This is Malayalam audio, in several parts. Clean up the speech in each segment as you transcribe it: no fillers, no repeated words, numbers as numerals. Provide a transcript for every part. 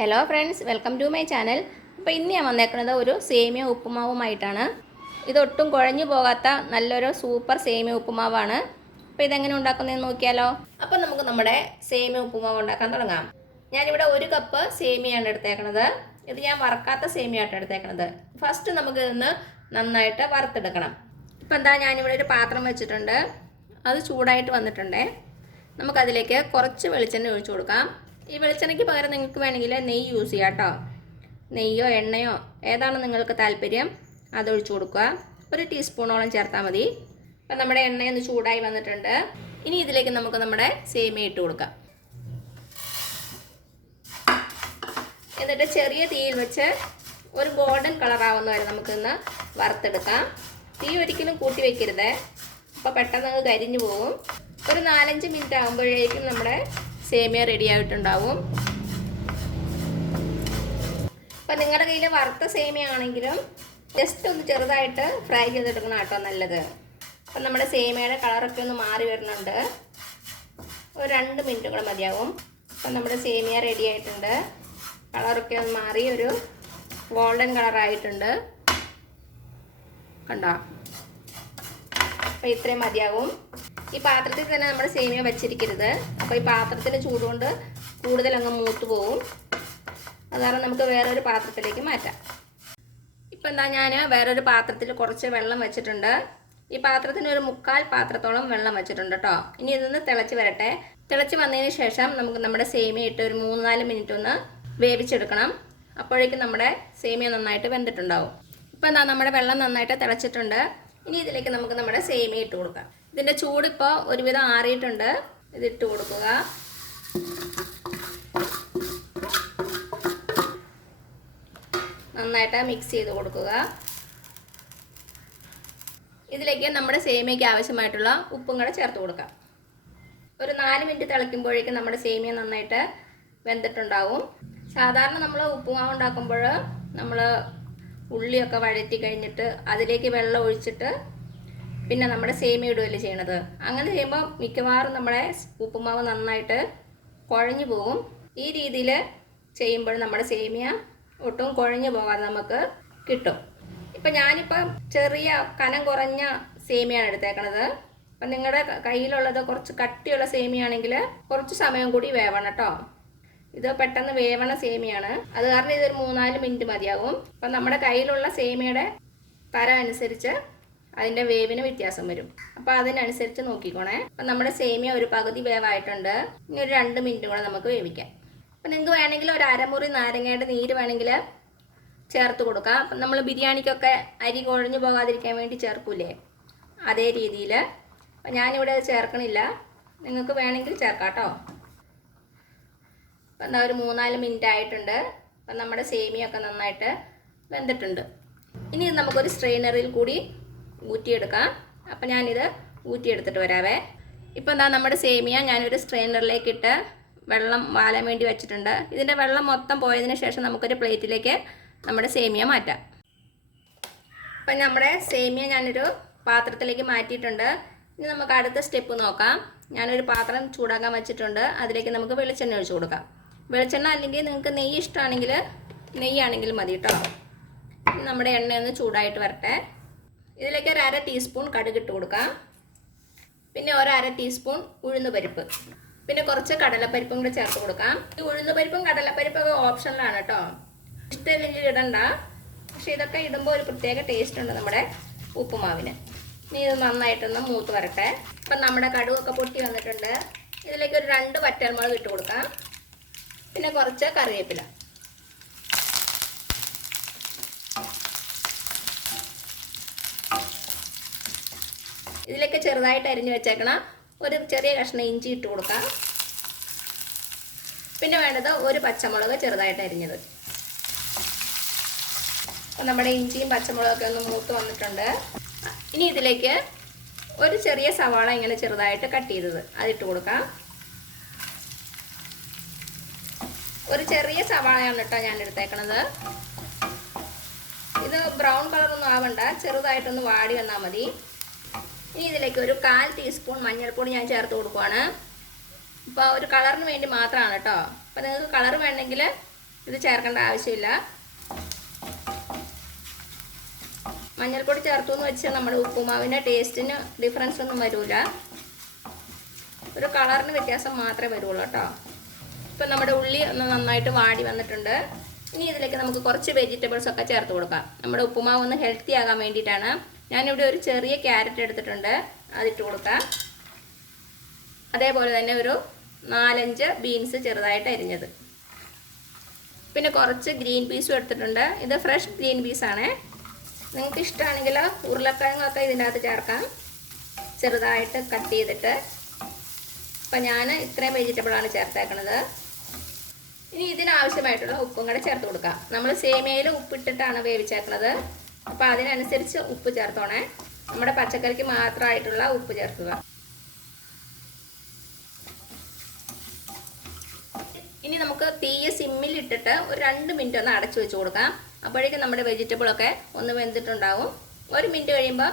Hello friends, welcome to my channel. അപ്പോൾ ഇന്ന് ഞാൻ വന്നേക്കുന്നത് ഒരു സേമിയ ഉപ്പുമാവുമായിട്ടാണ്. ഇതൊട്ടും കുഴഞ്ഞു പോകാത്ത നല്ലൊരു സൂപ്പർ സേമിയ ഉപ്പുമാവാണ്. അപ്പോൾ ഇതെങ്ങനെ ഉണ്ടാക്കുന്നതെന്ന് നോക്കിയാലോ. അപ്പോൾ നമുക്ക് നമ്മുടെ സേമിയ ഉപ്പുമാവ് ഉണ്ടാക്കാൻ തുടങ്ങാം. ഞാനിവിടെ 1 കപ്പ് സേമിയാണ് എടുത്തേക്കണത്. ഇത് ഞാൻ വറക്കാത്ത സേമിയായിട്ട് എടുത്തേക്കണത്. ഫസ്റ്റ് നമുക്ക് ഇതൊന്ന് നന്നായിട്ട് വറുത്തെടുക്കണം. ഇപ്പോൾ എന്താ, ഞാനിവിടെ ഒരു പാത്രം വെച്ചിട്ടുണ്ട്. അത് ചൂടായിട്ട് വന്നിട്ടുണ്ടേ. നമുക്കതിലേക്ക് കുറച്ച് വെളിച്ചെണ്ണ ഒഴിച്ചു കൊടുക്കാം. ഈ വെളിച്ചെണ്ണയ്ക്ക് പകരം നിങ്ങൾക്ക് വേണമെങ്കിൽ നെയ്യ് യൂസ് ചെയ്യാം കേട്ടോ. നെയ്യോ എണ്ണയോ ഏതാണ് നിങ്ങൾക്ക് താല്പര്യം അതൊഴിച്ചു കൊടുക്കുക. 1 ടീസ്പൂണോളം ചേർത്താൽ മതി. അപ്പം നമ്മുടെ എണ്ണയൊന്ന് ചൂടായി വന്നിട്ടുണ്ട്. ഇനി ഇതിലേക്ക് നമുക്ക് നമ്മുടെ സേമിയ ഇട്ട് കൊടുക്കാം. എന്നിട്ട് ചെറിയ തീയിൽ വെച്ച് ഒരു ഗോൾഡൻ കളറാവുന്ന വരെ നമുക്കിന്ന് വറുത്തെടുക്കാം. തീ ഒരിക്കലും കൂട്ടി വയ്ക്കരുത്, അപ്പോൾ പെട്ടെന്ന് അത് കരിഞ്ഞു പോകും. ഒരു 4-5 മിനിറ്റ് ആകുമ്പോഴേക്കും നമ്മുടെ സേമിയ റെഡി ആയിട്ടുണ്ടാവും. അപ്പം നിങ്ങളുടെ കയ്യിൽ വറുത്ത സേമിയ ആണെങ്കിലും ജസ്റ്റ് ഒന്ന് ചെറുതായിട്ട് ഫ്രൈ ചെയ്തെടുക്കണം കേട്ടോ, നല്ലത്. അപ്പം നമ്മുടെ സേമിയയുടെ കളറൊക്കെ ഒന്ന് മാറി വരുന്നുണ്ട്. ഒരു 2 മിനിറ്റ് കൂടെ മതിയാവും. അപ്പം നമ്മുടെ സേമിയ റെഡി ആയിട്ടുണ്ട്. കളറൊക്കെ ഒന്ന് മാറി ഒരു ഗോൾഡൻ കളറായിട്ടുണ്ട്, കണ്ടോ. അപ്പോൾ ഇത്രയും മതിയാവും. ഈ പാത്രത്തിൽ തന്നെ നമ്മൾ സേമിയ വെച്ചിരിക്കരുത്. അപ്പോൾ ഈ പാത്രത്തിൻ്റെ ചൂടുകൊണ്ട് കൂടുതൽ അങ്ങ് മൂത്ത് പോവും. അതാണ് നമുക്ക് വേറൊരു പാത്രത്തിലേക്ക് മാറ്റാം. ഇപ്പം എന്താ, ഞാൻ വേറൊരു പാത്രത്തിൽ കുറച്ച് വെള്ളം വെച്ചിട്ടുണ്ട്. ഈ പാത്രത്തിന് ഒരു 1/4 പാത്രത്തോളം വെള്ളം വെച്ചിട്ടുണ്ട് കേട്ടോ. ഇനി ഇതൊന്ന് തിളച്ച് വരട്ടെ. തിളച്ച് വന്നതിന് ശേഷം നമുക്ക് നമ്മുടെ സേമിയ ഇട്ട് ഒരു 3-4 മിനിറ്റ് ഒന്ന് വേവിച്ചെടുക്കണം. അപ്പോഴേക്കും നമ്മുടെ സേമിയ നന്നായിട്ട് വെന്തിട്ടുണ്ടാവും. ഇപ്പം എന്താ, നമ്മുടെ വെള്ളം നന്നായിട്ട് തിളച്ചിട്ടുണ്ട്. ഇനി ഇതിലേക്ക് നമുക്ക് നമ്മുടെ സേമിയ ഇട്ട് കൊടുക്കാം. ഇതിൻ്റെ ചൂടിപ്പോൾ ഒരുവിധം ആറിയിട്ടുണ്ട്. ഇതിട്ട് കൊടുക്കുക. നന്നായിട്ട് മിക്സ് ചെയ്ത് കൊടുക്കുക. ഇതിലേക്ക് നമ്മുടെ സേമിയയ്ക്ക് ആവശ്യമായിട്ടുള്ള ഉപ്പും കൂടെ ചേർത്ത് കൊടുക്കാം. ഒരു 4 മിനിറ്റ് തിളയ്ക്കുമ്പോഴേക്കും നമ്മുടെ സേമിയ നന്നായിട്ട് വെന്തിട്ടുണ്ടാവും. സാധാരണ നമ്മൾ ഉപ്പുമാവ് ഉണ്ടാക്കുമ്പോൾ നമ്മൾ ഉള്ളിയൊക്കെ വഴറ്റി കഴിഞ്ഞിട്ട് അതിലേക്ക് വെള്ളം ഒഴിച്ചിട്ട് പിന്നെ നമ്മുടെ സേമിയ ഇടുകയല്ലേ ചെയ്യണത്. അങ്ങനെ ചെയ്യുമ്പോൾ മിക്കവാറും നമ്മുടെ ഉപ്പുമാവ് നന്നായിട്ട് കുഴഞ്ഞു പോകും. ഈ രീതിയിൽ ചെയ്യുമ്പോൾ നമ്മുടെ സേമിയ ഒട്ടും കുഴഞ്ഞു പോകാതെ നമുക്ക് കിട്ടും. ഇപ്പം ഞാനിപ്പം ചെറിയ കനം കുറഞ്ഞ സേമിയാണ് എടുത്തേക്കണത്. അപ്പം നിങ്ങളുടെ കയ്യിലുള്ളത് കുറച്ച് കട്ടിയുള്ള സേമിയാണെങ്കിൽ കുറച്ച് സമയം കൂടി വേവണം കേട്ടോ. ഇത് പെട്ടെന്ന് വേവണ സേമിയാണ്, അത് കാരണം ഇതൊരു 3-4 മിനിറ്റ് മതിയാകും. അപ്പം നമ്മുടെ കയ്യിലുള്ള സേമിയയുടെ തരം അനുസരിച്ച് അതിൻ്റെ വേവിന് വ്യത്യാസം വരും. അപ്പോൾ അതിനനുസരിച്ച് നോക്കിക്കോണേ. അപ്പം നമ്മുടെ സേമിയ ഒരു പകുതി വേവായിട്ടുണ്ട്. ഇനി ഒരു 2 മിനിറ്റ് കൂടെ നമുക്ക് വേവിക്കാം. അപ്പം നിങ്ങൾക്ക് വേണമെങ്കിൽ ഒരു അരമുറി നാരങ്ങയുടെ നീര് വേണമെങ്കിൽ ചേർത്ത് കൊടുക്കാം. അപ്പം നമ്മൾ ബിരിയാണിക്കൊക്കെ അരി കുഴഞ്ഞു പോകാതിരിക്കാൻ വേണ്ടി ചേർക്കൂലേ, അതേ രീതിയിൽ. അപ്പം ഞാനിവിടെ ചേർക്കണില്ല, നിങ്ങൾക്ക് വേണമെങ്കിൽ ചേർക്കാം കേട്ടോ. അപ്പം എന്താ, ഒരു 3-4 മിനിറ്റ് ആയിട്ടുണ്ട്. അപ്പം നമ്മുടെ സേമിയൊക്കെ നന്നായിട്ട് വെന്തിട്ടുണ്ട്. ഇനി ഇത് നമുക്കൊരു സ്ട്രെയിനറിൽ കൂടി ഊറ്റിയെടുക്കാം. അപ്പം ഞാനിത് ഊറ്റിയെടുത്തിട്ട് വരാവേ. ഇപ്പം എന്താ, നമ്മുടെ സേമിയ ഞാനൊരു സ്ട്രെയിനറിലേക്ക് ഇട്ട് വെള്ളം വാലാൻ വേണ്ടി വെച്ചിട്ടുണ്ട്. ഇതിൻ്റെ വെള്ളം മൊത്തം പോയതിന് ശേഷം നമുക്കൊരു പ്ലേറ്റിലേക്ക് നമ്മുടെ സേമിയ മാറ്റാം. അപ്പം നമ്മുടെ സേമിയ ഞാനൊരു പാത്രത്തിലേക്ക് മാറ്റിയിട്ടുണ്ട്. ഇനി നമുക്ക് അടുത്ത സ്റ്റെപ്പ് നോക്കാം. ഞാനൊരു പാത്രം ചൂടാക്കാൻ വെച്ചിട്ടുണ്ട്. അതിലേക്ക് നമുക്ക് വെളിച്ചെണ്ണ ഒഴിച്ച് കൊടുക്കാം. വെളിച്ചെണ്ണ അല്ലെങ്കിൽ നിങ്ങൾക്ക് നെയ്യ് ഇഷ്ടമാണെങ്കിൽ നെയ്യാണെങ്കിലും മതി കേട്ടോ. നമ്മുടെ എണ്ണ ഒന്ന് ചൂടായിട്ട് വരട്ടെ. ഇതിലേക്ക് ഒരു 1/2 ടീസ്പൂൺ കടുകിട്ട് കൊടുക്കാം. പിന്നെ ഒരു 1/2 ടീസ്പൂൺ ഉഴുന്നുപരിപ്പ്, പിന്നെ കുറച്ച് കടലപ്പരിപ്പും കൂടെ ചേർത്ത് കൊടുക്കാം. ഈ ഉഴുന്നുപരിപ്പും കടലപ്പരിപ്പൊക്കെ ഓപ്ഷനിലാണ് കേട്ടോ, ഇഷ്ടമില്ലെങ്കിൽ ഇടണ്ട. പക്ഷേ ഇതൊക്കെ ഇടുമ്പോൾ ഒരു പ്രത്യേക ടേസ്റ്റ് ഉണ്ട് നമ്മുടെ ഉപ്പുമാവിന്. ഇനി ഇത് നന്നായിട്ടൊന്ന് മൂത്ത് വരട്ടെ. അപ്പം നമ്മുടെ കടുകൊക്കെ പൊട്ടി വന്നിട്ടുണ്ട്. ഇതിലേക്ക് ഒരു 2 വറ്റൽമുളക് ഇട്ട് കൊടുക്കാം. പിന്നെ കുറച്ച് കറിവേപ്പില. ഇതിലേക്ക് ചെറുതായിട്ട് അരിഞ്ഞു വെച്ചേക്കണം ഒരു ചെറിയ കഷ്ണം ഇഞ്ചി ഇട്ട് കൊടുക്കാം. പിന്നെ വേണ്ടത് ഒരു പച്ചമുളക് ചെറുതായിട്ട് അരിഞ്ഞത്. അപ്പം നമ്മുടെ ഇഞ്ചിയും പച്ചമുളകൊക്കെ ഒന്ന് മൂത്ത് വന്നിട്ടുണ്ട്. ഇനി ഇതിലേക്ക് ഒരു ചെറിയ സവാള ഇങ്ങനെ ചെറുതായിട്ട് കട്ട് ചെയ്തത് അതിട്ട് കൊടുക്കാം. ഒരു ചെറിയ സവാളയാണ് കേട്ടോ ഞാൻ എടുത്തേക്കണത്. ഇത് ബ്രൗൺ കളറൊന്നും ആവണ്ട, ചെറുതായിട്ടൊന്ന് വാടി വന്നാൽ മതി. ഇനി ഇതിലേക്ക് ഒരു 1/4 ടീസ്പൂൺ മഞ്ഞൾപ്പൊടി ഞാൻ ചേർത്ത് കൊടുക്കുവാണ്. അപ്പോൾ ഒരു കളറിന് വേണ്ടി മാത്രമാണ് കേട്ടോ. അപ്പോൾ നിങ്ങൾക്ക് കളർ വേണമെങ്കിൽ ഇത് ചേർക്കേണ്ട ആവശ്യമില്ല. മഞ്ഞൾപ്പൊടി ചേർത്തു എന്ന് വെച്ചാൽ നമ്മുടെ ഉപ്പുമാവിൻ്റെ ടേസ്റ്റിന് ഡിഫറൻസ് ഒന്നും വരില്ല, ഒരു കളറിന് വ്യത്യാസം മാത്രമേ വരുള്ളൂ കേട്ടോ. ഇപ്പം നമ്മുടെ ഉള്ളി ഒന്ന് നന്നായിട്ട് വാടി വന്നിട്ടുണ്ട്. ഇനി ഇതിലേക്ക് നമുക്ക് കുറച്ച് വെജിറ്റബിൾസ് ഒക്കെ ചേർത്ത് കൊടുക്കാം. നമ്മുടെ ഉപ്പുമാവ് ഒന്ന് ഹെൽത്തി ആകാൻ വേണ്ടിയിട്ടാണ്. ഞാനിവിടെ ഒരു ചെറിയ ക്യാരറ്റ് എടുത്തിട്ടുണ്ട്, അതിട്ട് കൊടുക്കാം. അതേപോലെ തന്നെ ഒരു 4-5 ബീൻസ് ചെറുതായിട്ട് അരിഞ്ഞത്, പിന്നെ കുറച്ച് ഗ്രീൻ പീസും എടുത്തിട്ടുണ്ട്. ഇത് ഫ്രഷ് ഗ്രീൻ പീസാണ്. നിങ്ങൾക്ക് ഇഷ്ടമാണെങ്കിൽ ഉരുളക്കിഴങ്ങൊക്കെ ഇതിൻ്റെ അകത്ത് ചേർക്കാം, ചെറുതായിട്ട് കട്ട് ചെയ്തിട്ട്. അപ്പം ഞാൻ ഇത്രയും വെജിറ്റബിളാണ് ചേർത്തേക്കുന്നത്. ഇനി ഇതിനാവശ്യമായിട്ടുള്ള ഉപ്പും കൂടെ ചേർത്ത് കൊടുക്കാം. നമ്മൾ സേമിയയിൽ ഉപ്പിട്ടിട്ടാണ് വേവിച്ചേക്കുന്നത്, അപ്പോൾ അതിനനുസരിച്ച് ഉപ്പ് ചേർത്തോണേ. നമ്മുടെ പച്ചക്കറിക്ക് മാത്രമായിട്ടുള്ള ഉപ്പ് ചേർക്കുക. ഇനി നമുക്ക് തീയെ സിമ്മിൽ ഇട്ടിട്ട് ഒരു 2 മിനിറ്റ് ഒന്ന് അടച്ചു വെച്ച് കൊടുക്കാം. അപ്പോഴേക്കും നമ്മുടെ വെജിറ്റബിളൊക്കെ ഒന്ന് വെന്തിട്ടുണ്ടാവും. 1 മിനിറ്റ് കഴിയുമ്പോൾ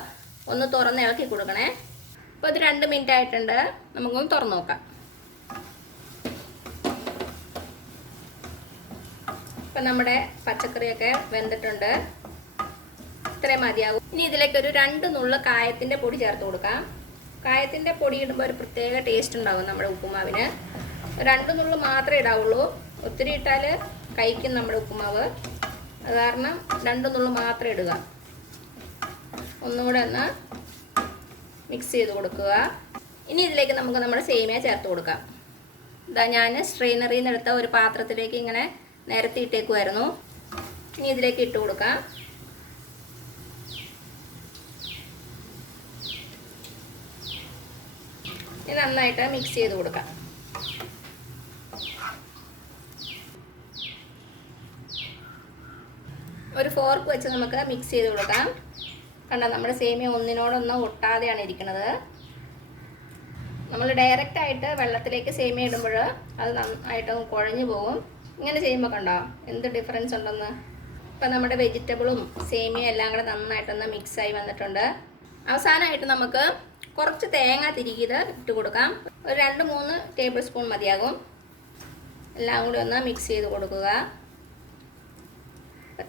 ഒന്ന് തുറന്ന് ഇളക്കി കൊടുക്കണേ. അപ്പോൾ ഇത് 2 മിനിറ്റ് ആയിട്ടുണ്ട്, നമുക്കൊന്ന് തുറന്ന് നോക്കാം. ഇപ്പം നമ്മുടെ പച്ചക്കറിയൊക്കെ വെന്തിട്ടുണ്ട്, ഇത്രയും മതിയാവും. ഇനി ഇതിലേക്ക് ഒരു 2 നുള്ള് കായത്തിൻ്റെ പൊടി ചേർത്ത് കൊടുക്കാം. കായത്തിൻ്റെ പൊടി ഇടുമ്പോൾ ഒരു പ്രത്യേക ടേസ്റ്റ് ഉണ്ടാവും നമ്മുടെ ഉപ്പുമാവിന്. 2 നുള്ള് മാത്രമേ ഇടാവുള്ളൂ, ഒത്തിരി ഇട്ടാൽ കഴിക്കും നമ്മുടെ ഉപ്പുമാവ്. അത് കാരണം 2 നുള്ള് മാത്രം ഇടുക. ഒന്നുകൂടെ ഒന്ന് മിക്സ് ചെയ്ത് കൊടുക്കുക. ഇനി ഇതിലേക്ക് നമുക്ക് നമ്മുടെ സേമിയ ചേർത്ത് കൊടുക്കാം. ഇതാ ഞാൻ സ്ട്രെയിനറിൽ നിന്ന് എടുത്ത ഒരു പാത്രത്തിലേക്ക് ഇങ്ങനെ നിരത്തി ഇട്ടേക്കുമായിരുന്നു. ഇനി ഇതിലേക്ക് ഇട്ട് കൊടുക്കാം. ഇനി നന്നായിട്ട് മിക്സ് ചെയ്ത് കൊടുക്കാം. ഒരു ഫോർക്ക് വെച്ച് നമുക്ക് മിക്സ് ചെയ്ത് കൊടുക്കാം. കണ്ടോ, നമ്മുടെ സേമിയ ഒന്നിനോടൊന്ന് ഒട്ടാതെയാണ് ഇരിക്കുന്നത്. നമ്മൾ ഡയറക്റ്റായിട്ട് വെള്ളത്തിലേക്ക് സേമിയ ഇടുമ്പോൾ അത് നന്നായിട്ട് കുഴഞ്ഞു പോകും. ഇങ്ങനെ ചെയ്യുമ്പോൾ കണ്ടോ എന്ത് ഡിഫറൻസ് ഉണ്ടെന്ന്. ഇപ്പം നമ്മുടെ വെജിറ്റബിളും സേമിയയും എല്ലാം കൂടെ നന്നായിട്ടൊന്ന് മിക്സായി വന്നിട്ടുണ്ട്. അവസാനമായിട്ട് നമുക്ക് കുറച്ച് തേങ്ങ തിരികിയത് ഇട്ട് കൊടുക്കാം. ഒരു 2-3 ടേബിൾ സ്പൂൺ മതിയാകും. എല്ലാം കൂടി ഒന്ന് മിക്സ് ചെയ്ത് കൊടുക്കുക.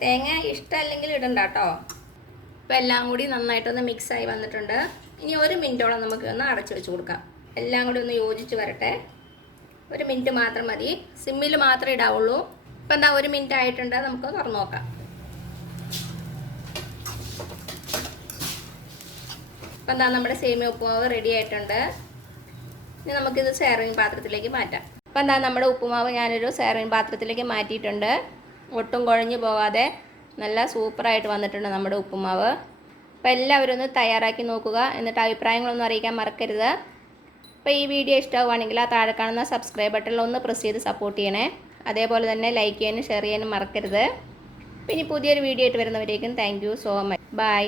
തേങ്ങ ഇഷ്ടമല്ലെങ്കിൽ ഇടണ്ട കേട്ടോ. അപ്പോൾ എല്ലാം കൂടി നന്നായിട്ടൊന്ന് മിക്സായി വന്നിട്ടുണ്ട്. ഇനി 1 മിനിറ്റോളം നമുക്ക് ഒന്ന് അടച്ചു വെച്ച് കൊടുക്കാം. എല്ലാം കൂടി ഒന്ന് യോജിച്ച് വരട്ടെ. 1 മിനിറ്റ് മാത്രം മതി, സിമ്മിൽ മാത്രമേ ഇടാവുള്ളൂ. ഇപ്പം എന്താ 1 മിനിറ്റ് ആയിട്ടുണ്ട്, നമുക്ക് തുറന്നു നോക്കാം. അപ്പം എന്താ നമ്മുടെ സേമിയ ഉപ്പുമാവ് റെഡി ആയിട്ടുണ്ട്. ഇനി നമുക്കിത് സെർവിങ് പാത്രത്തിലേക്ക് മാറ്റാം. അപ്പം എന്താ നമ്മുടെ ഉപ്പുമാവ് ഞാനൊരു സെർവിങ് പാത്രത്തിലേക്ക് മാറ്റിയിട്ടുണ്ട്. ഒട്ടും കുഴഞ്ഞു പോകാതെ നല്ല സൂപ്പറായിട്ട് വന്നിട്ടുണ്ട് നമ്മുടെ ഉപ്പുമാവ്. അപ്പോൾ എല്ലാവരും ഒന്ന് തയ്യാറാക്കി നോക്കുക, എന്നിട്ട് അഭിപ്രായങ്ങളൊന്നും അറിയിക്കാൻ മറക്കരുത്. അപ്പോൾ ഈ വീഡിയോ ഇഷ്ടമാവുകയാണെങ്കിൽ ആ താഴെ കാണുന്ന സബ്സ്ക്രൈബ് ബട്ടണിൽ ഒന്ന് പ്രസ് ചെയ്ത് സപ്പോർട്ട് ചെയ്യണേ. അതേപോലെ തന്നെ ലൈക്ക് ചെയ്യാനും ഷെയർ ചെയ്യാനും മറക്കരുത്. പിന്നെ പുതിയൊരു വീഡിയോ ആയിട്ട് വരുന്നവരേക്കും thank you so much. By.